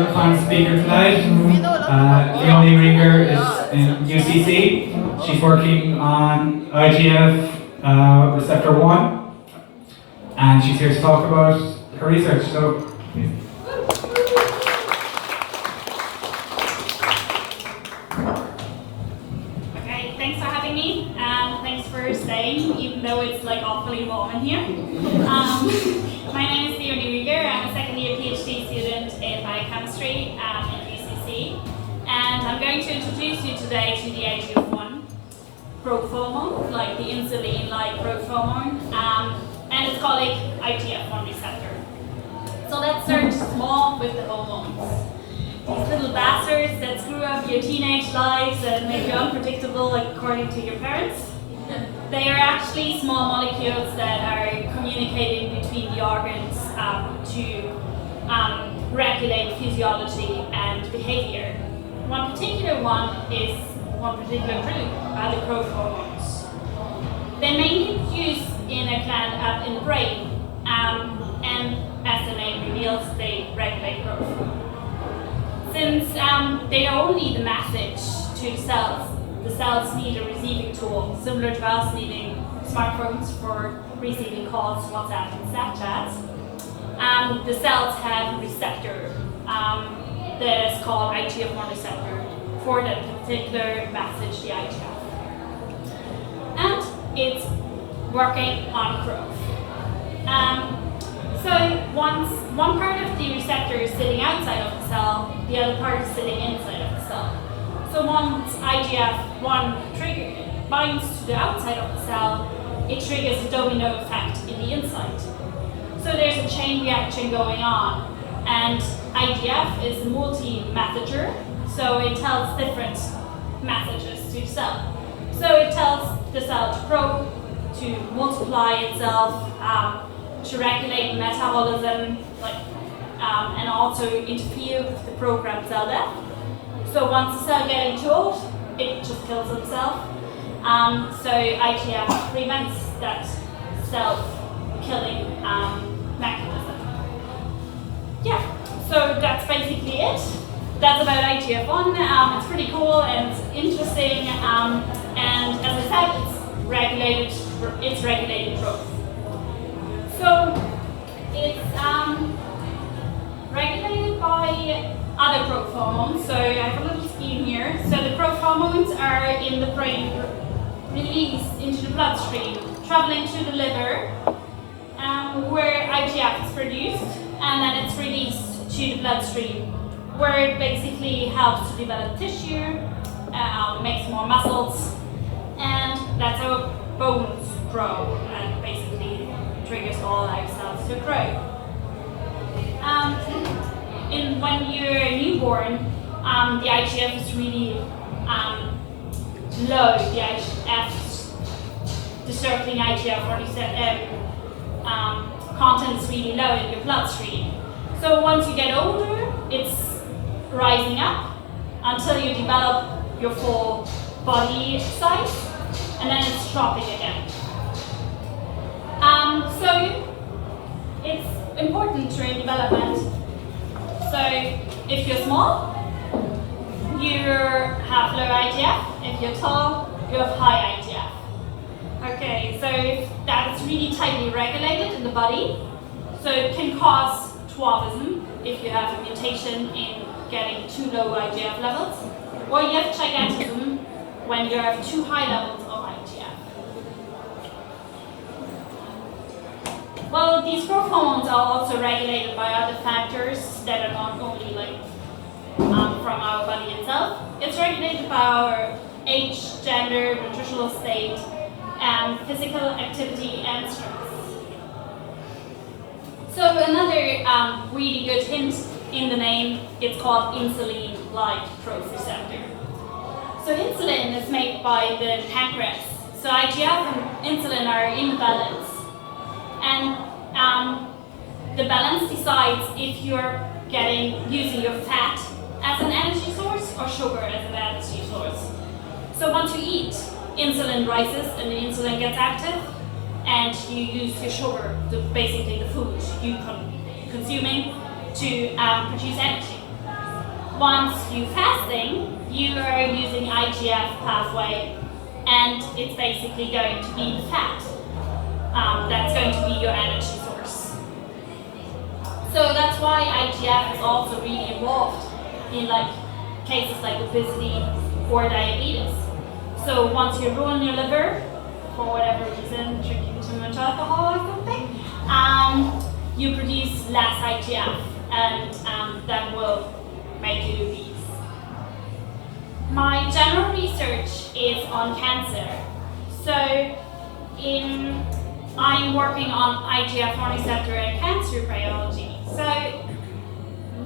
our final speaker tonight. Leonie Rieger is in UCC. She's working on IGF Receptor 1, and she's here to talk about her research. So, please. Okay, thanks for having me, and thanks for staying, even though it's like awfully warm in here. My name is Leonie Rieger. I'm a second year PhD student in biochemistry at UCC, and I'm going to introduce you today to the IGF-1 growth hormone, like the insulin-like growth hormone, and it's called IGF-1 receptor. So let's start small with the hormones. These little bastards that screw up your teenage lives and make you unpredictable, like according to your parents. They are actually small molecules that are communicating between the organs to regulate physiology and behavior. One particular group are the growth hormones. They're mainly produced in a gland up in the brain, and as the name reveals, they regulate growth. Since they only the message to the cells need a receiving tool, similar to us needing smartphones for receiving calls, WhatsApp and Snapchat. The cells have a receptor that is called IGF-1 receptor for that particular message, the IGF. And it's working on growth. So once one part of the receptor is sitting outside of the cell, the other part is sitting inside of the cell. So once IGF-1 trigger binds to the outside of the cell, it triggers a domino effect in the inside. So there's a chain reaction going on, and IGF is a multi-messenger, so it tells different messages to the cell. So it tells the cell to grow, to multiply itself, to regulate metabolism, and also interfere with the programmed cell death. So once the cell getting too old, it just kills itself. So IGF prevents that self-killing mechanism. Yeah, so that's basically it. That's about IGF-1. It's pretty cool and it's interesting, and as I said, it's regulated growth. So it's regulated by other growth hormones. So I have a little scheme here. So the growth hormones are in the brain, released into the bloodstream, traveling to the liver, where IGF is produced, and then it's released to the bloodstream, where it basically helps to develop tissue, makes more muscles, and that's how bones grow, and basically triggers all our cells to grow. When you're a newborn, the IGF is really low. The circulating IGF-1 content is really low in your bloodstream. So once you get older, it's rising up until you develop your full body size, and then it's dropping again. So it's important during development. So if you're small, you have low IGF. If you're tall, you have high IGF. Okay, so that is really tightly regulated in the body. So it can cause dwarfism if you have a mutation in getting too low IGF levels, or you have gigantism when you have too high levels of IGF. Well, these growth hormones are also regulated by other factors that are not only from our body itself. It's regulated by our age, gender, nutritional state, and physical activity and stress. So another really good hint in the name, it's called insulin-like growth receptor. So insulin is made by the pancreas. So IGF and insulin are in balance. And the balance decides if you're using your fat as an energy source or sugar as an energy source. So once you eat, insulin rises and the insulin gets active, and you use your sugar, basically the food you consuming, to produce energy. once you fasting, you are using IGF pathway, and it's basically going to be the fat. That's going to be your energy source. So that's why IGF is also really involved in like cases like obesity or diabetes. So once you ruin your liver, for whatever reason, drinking too much alcohol or something, you produce less IGF, and that will make you obese. My general research is on cancer. So I'm working on IGF-1 receptor and cancer biology. So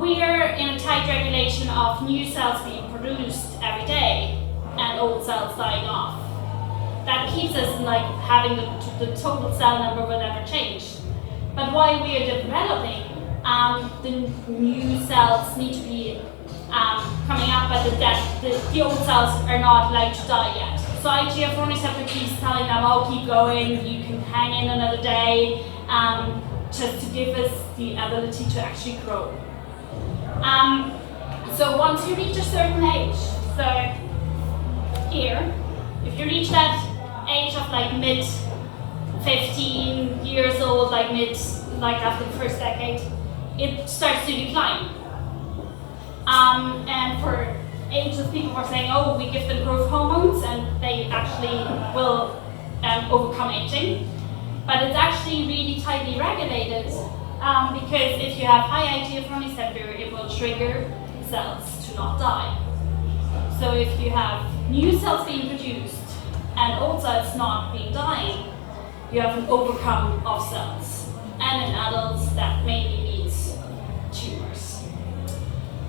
we are in a tight regulation of new cells being produced every day and old cells dying off. That keeps us like having the total cell number will never change. But while we are developing, the new cells need to be coming up, but the old cells are not allowed to die yet. So IGF-1 receptor keeps telling them, oh, keep going, you can hang in another day, just to give us the ability to actually grow. So once you reach a certain age, so here, if you reach that age of like mid 15 years old, like after the first decade, it starts to decline. And for ages, people were saying, oh, we give them growth hormones and they actually will overcome aging. But it's actually really tightly regulated because if you have high IGF-1 receptor, it will trigger cells to not die. So if you have new cells being produced and old cells not being dying, you have an overcome of cells. And in adults, that mainly means tumors.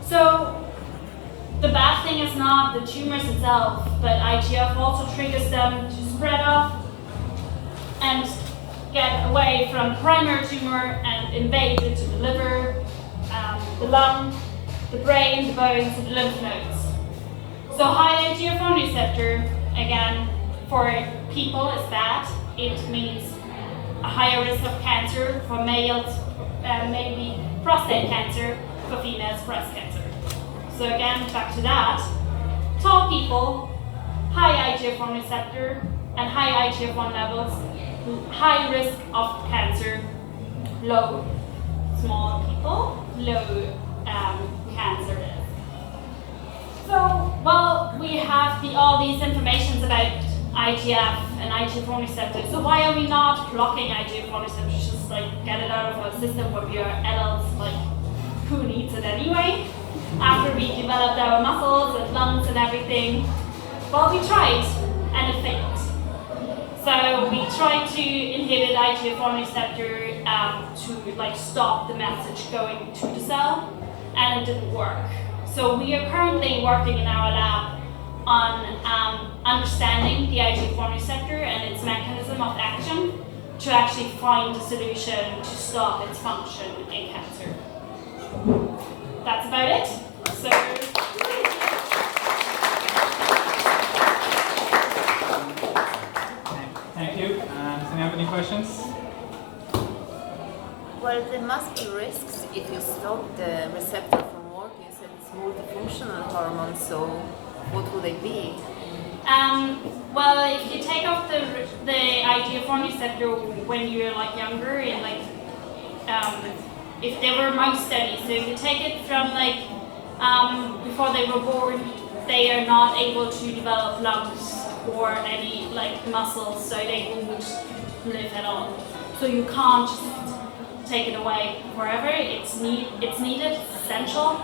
So the bad thing is not the tumors itself, but IGF also triggers them to spread off and get away from primary tumor and invade into the liver, the lung, the brain, the bones, and the lymph nodes. So high IGF-1 receptor, again, for people is bad. It means a higher risk of cancer for males, maybe prostate cancer, for females, breast cancer. So again, back to that. Tall people, high IGF-1 receptor and high IGF-1 levels, high risk of cancer. Low, small people, low cancer risk. So, well, we have all these informations about IGF and IGF-1 receptors. So why are we not blocking IGF-1 receptors? Just like get it out of our system when we are adults. Like, who needs it anyway? After we developed our muscles and lungs and everything, well, we tried and it failed. So we tried to inhibit IGF-1 receptor to like stop the message going to the cell, and it didn't work. So we are currently working in our lab on understanding the IGF-1 receptor and its mechanism of action to actually find a solution to stop its function in cancer. That's about it. So. Thank you. Does anyone have any questions? Well, there must be risks if you stop the receptor from working. You said it's multifunctional hormone, so what would they be? Well, if you take off the IGF-1 receptor when you're like younger and like if there were mouse studies, so if you take it from like before they were born, they are not able to develop lungs or any like muscles, so they won't live at all. So you can't just take it away forever. It's needed, it's essential.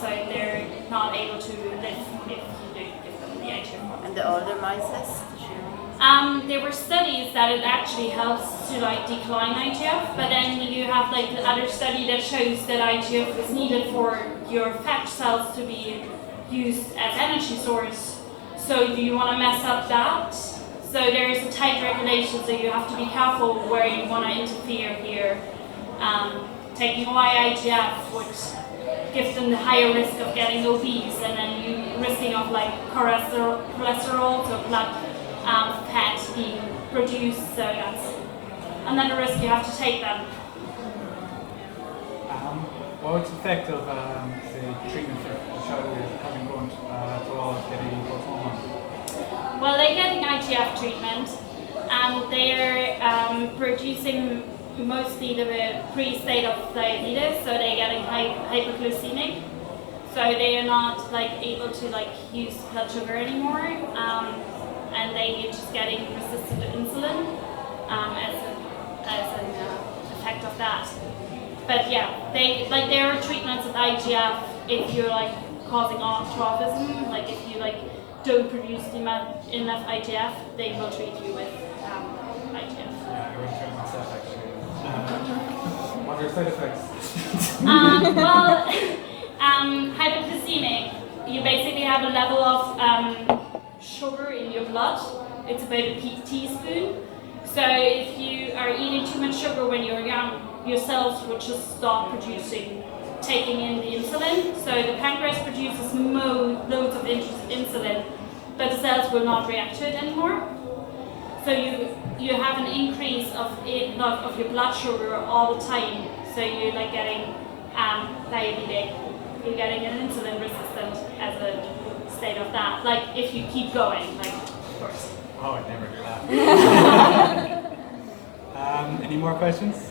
So they're not able to live if you do give them the IGF-1. And the older mice? There were studies that it actually helps to like decline IGF, but then you have like the other study that shows that IGF is needed for your fat cells to be used as energy source. So do you want to mess up that? So there is a tight regulation, so you have to be careful where you want to interfere here. Taking away IGF would give them the higher risk of getting obese, and then you risking of like cholesterol, so blood fat being produced. So that's another risk you have to take then. what's the effect of say treatment for the child who is having growth towards getting growth hormone? Well, they're getting IGF treatment, and they're producing mostly the pre-state of diabetes, so they're getting hypoglycemic. So they are not like able to like use blood sugar anymore, and they're just getting resistant to insulin as an effect of that. But yeah, there are treatments with IGF if you're like causing atrophism, like if you like don't produce enough IGF, they will treat you with IGF. Yeah, I went through it myself actually. What are your side effects? Well, hypoglycemic, you basically have a level of sugar in your blood. It's about a teaspoon. So if you are eating too much sugar when you're young, your cells will just stop taking in the insulin. So the pancreas produces loads of insulin, but the cells will not react to it anymore. So you have an increase of your blood sugar all the time. So you're like getting diabetic. You're getting an insulin resistant as a state of that. Like if you keep going, like of course. Oh, I'd never do that. Any more questions?